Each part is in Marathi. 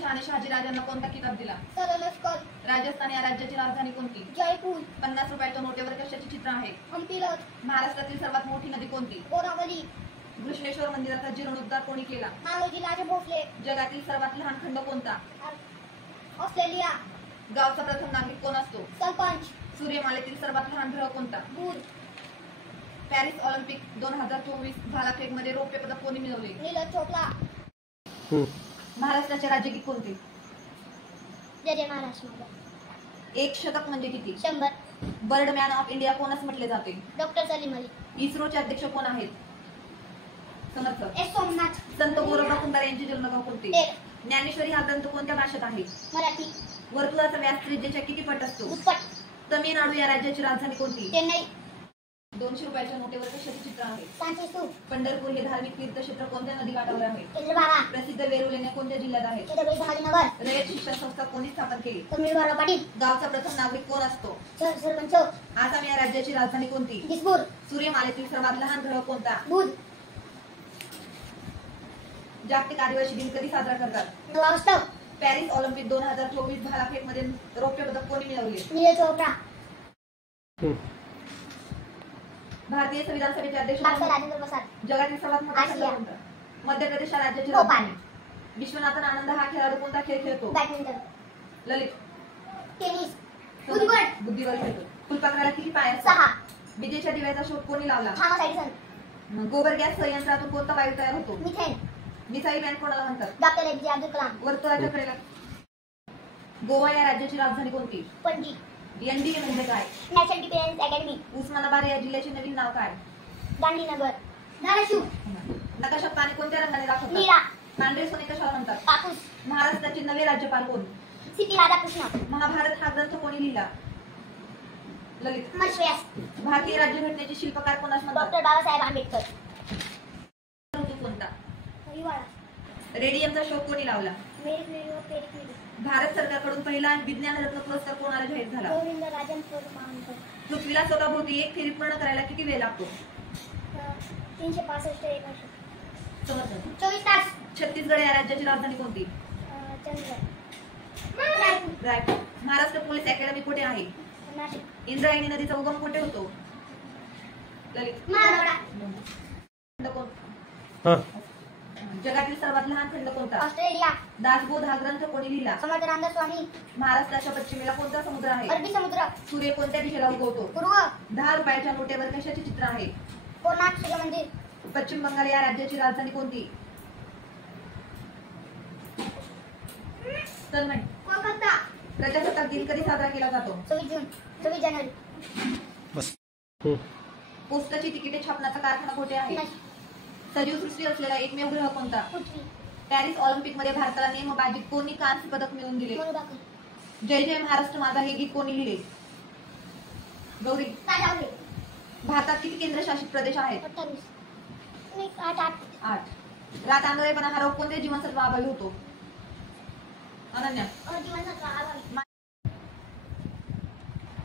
शहाने शहाजीराजांना कोणता किताब दिला? सरलस्कर. राजस्थान या राज्याची राजधानी कोणती? जयपूर. 50 रुपयाच्या नोटेवर कशाचे चित्र आहे? हम्पीलत. महाराष्ट्रातील सर्वात मोठी नदी कोणती? गोदावरी. घृष्णेश्वर मंदिराचा जीर्णोद्धार कोणी केला? नानाजी राजे भोसले. जगातील सर्वात लहान खंड कोणता? ऑस्ट्रेलिया. गावचा प्रथम नागरिक कोण असतो? सरपंच. सूर्यमालेतील सर्वात लहान ग्रह कोणता? बुध. पॅरिस ऑलिम्पिक 2024 भालाफेकमध्ये रौप्य पदक कोणी मिळवले? नीरज चोपडा. महाराष्ट्राचे राज्यगीत कोणते? जय जय महाराष्ट्र. एक शतक म्हणजे किती? 100. बर्डमॅन ऑफ इंडिया कोणास म्हटले जाते? डॉक्टर सलीम अली. इस्रोचे अध्यक्ष कोण आहेत? समर्थ. एस सोमनाथ. संत गोरोबा कुंभार यांचे जन्मगाव कोणते? तेर. ज्ञानेश्वरी हा ग्रंथ कोणत्या भाषेत आहे? मराठी. वर्तुळाचा व्यास त्रिज्येच्या किती पट असतो? दुप्पट. तमिळनाडू या राज्याची राजधानी कोणती? चेन्नई. 200 रुपयाच्या नोटेवर कशाचे चित्र आहे? सांची स्तूप. पंढरपूर हे धार्मिक तीर्थक्षेत्र कोणत्या नदीकाठावर आहे? चंद्रभागा. प्रसिद्ध वेरूळ लेण्या कोणत्या जिल्ह्यात आहेत? छत्रपती संभाजीनगर. रयत शिक्षण संस्था कोणी स्थापन केली? तमिळनाडू पाटील. गावचा प्रथम नागरिक कोण असतो? सरपंच. आसाम या राज्याची राजधानी कोणती? दिसपूर. सूर्यमालेतील सर्वात लहान ग्रह कोणता? बुध. जागतिक आदिवासी दिन कधी साजरा करतात? 9 ऑगस्ट. पॅरिस ऑलिम्पिक 2024 भालाफेकमध्ये रौप्य पदक कोणी मिळवले? नीरज चोपडा. भारतीय संविधान सभेचे अध्यक्ष डॉक्टर कोण? राजेंद्र प्रसाद. जगातील सर्वात मोठा खंड आशिया. कोणता? मध्य प्रदेश या राज्याची भोपाळ. राजधानी. विश्वनाथन आनंद हा खेळाडू कोणता खेळ खेळतो? बॅडमिंटन. ललित. टेनिस. बुद्धिबळ. बुद्धिबळ खेळतो. फुलपाखराला किती पाय असतात? 6. विजेच्या दिव्याचा शोध कोणी लावला? Thomas Edison. गोबर गॅस संयंत्रातून कोणता वायू तयार होतो? मिथेन. मिसाईल मॅन कोणाला म्हणतात? Doctor APJ Abdul Kalam. वर्तुळाच्या कडेला. गोवा या राज्याची राजधानी कोणती? पणजी. एनडीए म्हणजे काय? National defence academy. उस्मानाबाद या जिल्ह्याचे नवीन नाव काय? गांधीनगर. धाराशिव. नकाशात पाणी कोणत्या रंगाने दाखवतात? नीला. पांढरे सोने कशाला म्हणतात? कापूस. महाराष्ट्राचे नवे राज्यपाल कोण? सीपी राधाकृष्ण. महाभारत हा ग्रंथ कोणी लिहिला? ललित. मर्शव्यास. भारतीय राज्यघटनेचे शिल्पकार कोणास म्हणतात? डॉक्टर बाबासाहेब आंबेडकर. ऋतू कोणता? हिवाळा. रेडियमचा शोध कोणी लावला? Marie Curie, Pierre Curie. Bharat सरकारकडून पहिला विज्ञान रत्न पुरस्कार कोणाला जाहीर झाला? गोविंद राजन मानकर. पृथ्वीला स्वतःभोवती एक फेरी पूर्ण करायला किती वेळ लागतो? 365 एक वर्ष. समज. 24 तास. छत्तीसगड या राज्याची राजधानी कोणती? चंद्रगड. रायपूर. महाराष्ट्र पोलीस अकॅडमी कुठे आहे? नाशिक. इंद्रायणी नदीचा उगम कुठे होतो? ललित. मारवाडा. खंड कोण? जगातील सर्वात लहान खंड कोणता? ऑस्ट्रेलिया. दासबोध हा ग्रंथ कोणी लिहिला? समर्थ रामदास स्वामी. महाराष्ट्राच्या पश्चिमेला कोणता समुद्र आहे? अरबी समुद्र. सूर्य कोणत्या दिशेला उगवतो? पूर्व. 10 रुपयाच्या नोटेवर कशाचे चित्र आहे? कोणार्क सूर्य मंदिर. पश्चिम बंगाल या राज्याची राजधानी कोणती? तन्मय. कोलकाता. प्रजासत्ताक दिन कधी साजरा केला जातो? 26 जानेवारी. पोस्टाची तिकिटे छापण्याचा कारखाना कुठे आहे? सजीव सृष्टी असलेला एकमेव ग्रह कोणता? पृथ्वी. पॅरिस ऑलिम्पिक मध्ये भारताला नेमबाजीत कोणी कांस्य पदक मिळवून दिले? मनुबाकर. जय जय महाराष्ट्र माझा हे गीत कोणी लिहिले? गौरी. ताजावले. भारतात किती केंद्रशासित प्रदेश आहेत? 28. 8. रात आंधळेपणा हा रोग कोणत्या जीवनसत्व अभावी होतो? अनन्या. जीवनसत्व अभावी.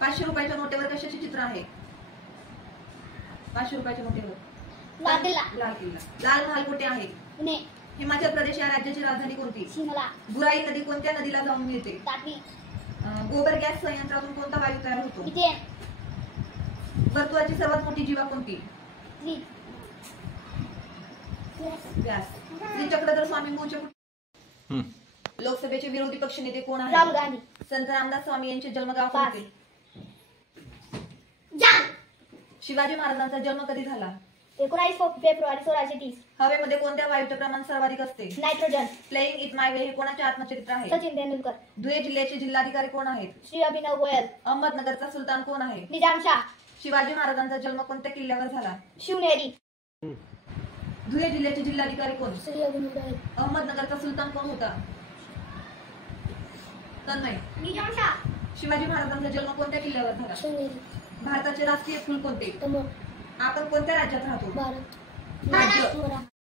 500 रुपयाच्या नोटेवर कशाचे चित्र आहे? 500 रुपयाच्या नोटेवर लाल किल्ला. लाल किल्ला. लाल महाल कुठे आहे? पुणे. हिमाचल प्रदेश या राज्याची राजधानी कोणती? शिमला. बुराई नदी कोणत्या नदीला जाऊन मिळते? तापी. गोबर गॅस संयंत्रातून कोणता वायू तयार होतो? मिथेन. वर्तुळाची सर्वात मोठी जीवा कोणती? व्यास. श्री चक्रधर स्वामी मूळचे कुठे? लोकसभेचे विरोधी पक्ष नेते कोण आहेत? राहुल गांधी. संत रामदास स्वामी यांचे जन्मगाव कोणते? शिवाजी महाराजांचा जन्म कधी झाला? 19 फेब्रुवारी 1630. हवेमध्ये कोणत्या वायूचे प्रमाण सर्वाधिक असते? Nitrogen. Playing it my way हे कोणाचे आत्मचरित्र आहे? सचिन तेंडुलकर. धुळे जिल्ह्याचे जिल्हाधिकारी कोण आहेत? श्री अभिनव गोयल. अहमदनगरचा सुलतान कोण आहे? निजामशाह. शिवाजी महाराजांचा जन्म कोणत्या किल्ल्यावर झाला? शिवनेरी. धुळे जिल्ह्याचे जिल्हाधिकारी कोण? श्री अभिनव गोयल. अहमदनगरचा सुलतान कोण होता? तन्मय. निजामशाह. शिवाजी महाराजांचा जन्म कोणत्या किल्ल्यावर झाला? शिवनेरी. भारताचे राष्ट्रीय फुल कोणते? तमो. आपण कोणत्या राज्यात राहतो? भारत. राज्य.